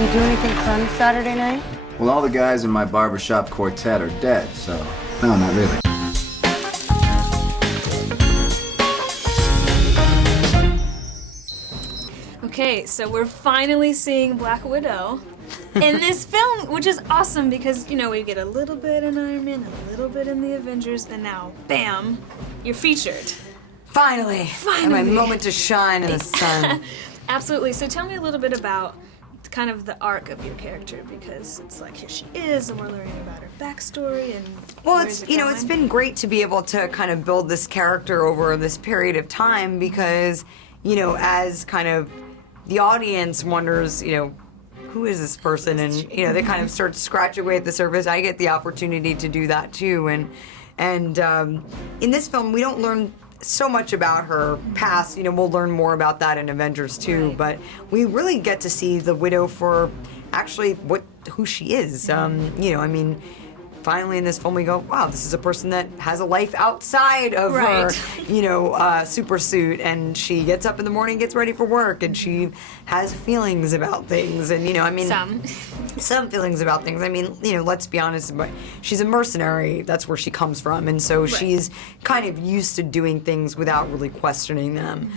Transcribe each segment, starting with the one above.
You do anything fun Saturday night? Well, all the guys in my barbershop quartet are dead, so no, not really. Okay, so we're finally seeing Black Widow in this film, which is awesome because, you know, we get a little bit in Iron Man, a little bit in the Avengers, and now, bam, you're featured. Finally. Finally. My moment to shine in the sun. Absolutely. So tell me a little bit about kind of the arc of your character, because it's like, here she is, and we're learning about her backstory, and Well, it's it's been great to be able to kind of build this character over this period of time because, you know, as kind of the audience wonders, you know, who is this person, and you know, they kind of start to scratch away at the surface. I get the opportunity to do that too, and in this film we don't learn so much about her past. You know, we'll learn more about that in Avengers too, right. But we really get to see the Widow for actually who she is. You know, I mean, finally in this film we go, wow, this is a person that has a life outside of right. her, you know, super suit, and she gets up in the morning, gets ready for work, and she has feelings about things, and you know, I mean, some feelings about things. I mean, you know, let's be honest, but she's a mercenary. That's where she comes from, and so right. She's kind of used to doing things without really questioning them.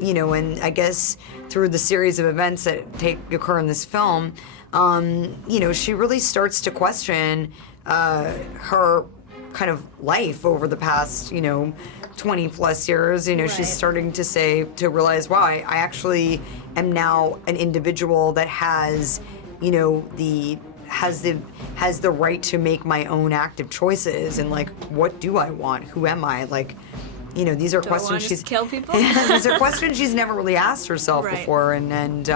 You know, and I guess through the series of events that occur in this film, you know, she really starts to question her kind of life over the past, you know, 20 plus years. You know, right. She's starting to realize, wow, I actually am now an individual that has, you know, has the right to make my own active choices, and like, what do I want? Who am I? Like, you know, these are questions she's kill people. These are questions she's never really asked herself right. before, and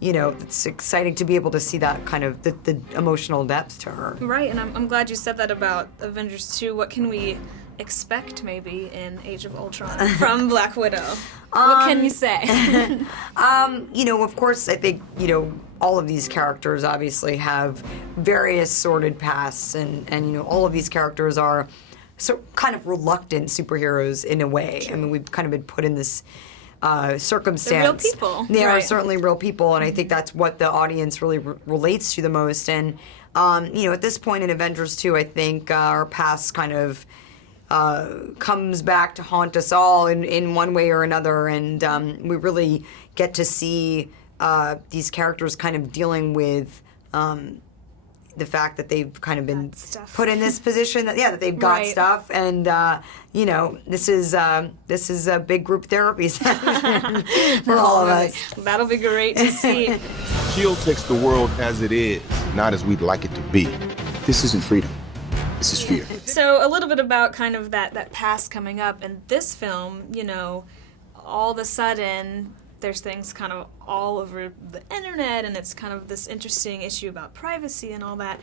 you know, it's exciting to be able to see that kind of the emotional depth to her. Right, and I'm glad you said that about Avengers 2. What can we expect maybe in Age of Ultron from Black Widow? What can you say? You know, of course, I think, you know, all of these characters obviously have various sordid pasts, and you know, all of these characters are so kind of reluctant superheroes in a way. True. I mean, we've kind of been put in this circumstance. They're real people. They right. are certainly real people, and I think that's what the audience really relates to the most. And you know, at this point in Avengers 2, I think our past kind of comes back to haunt us all in one way or another, and we really get to see these characters kind of dealing with the fact that they've kind of been put in this position that they've got right. stuff, and you know, this is a big group therapy session for all of us. That'll be great to see. S.H.I.E.L.D. takes the world as it is, not as we'd like it to be. This isn't freedom. This is fear. So a little bit about kind of that past coming up in this film. You know, all of a sudden there's things kind of all over the internet, and it's kind of this interesting issue about privacy and all that.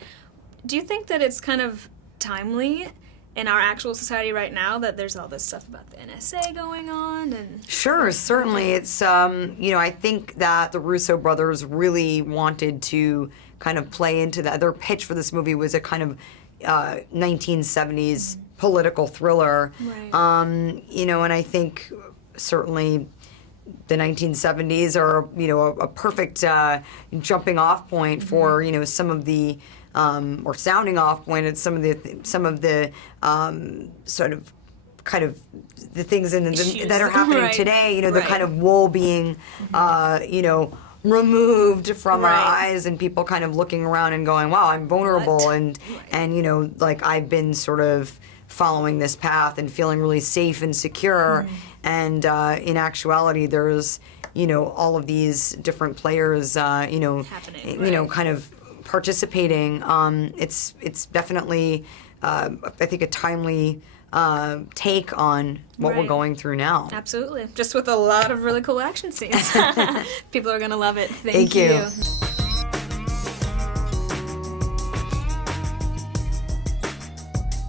Do you think that it's kind of timely in our actual society right now that there's all this stuff about the NSA going on? And sure, certainly. It's you know, I think that the Russo brothers really wanted to kind of play into that. Their pitch for this movie was a kind of 1970s political thriller. Right. You know, and I think certainly the 1970s are, you know, a perfect jumping off point for, you know, some of the or sounding off point at some of the sort of kind of the things that are happening right. today. You know, the right. kind of wool being you know, removed from right. our eyes, and people kind of looking around and going, wow, I'm vulnerable. What? And you know, like, I've been sort of following this path and feeling really safe and secure, and in actuality there's, you know, all of these different players you know, happening, you right. know, kind of participating. It's definitely I think a timely take on what right. we're going through now. Absolutely. Just with a lot of really cool action scenes. People are going to love it. Thank you.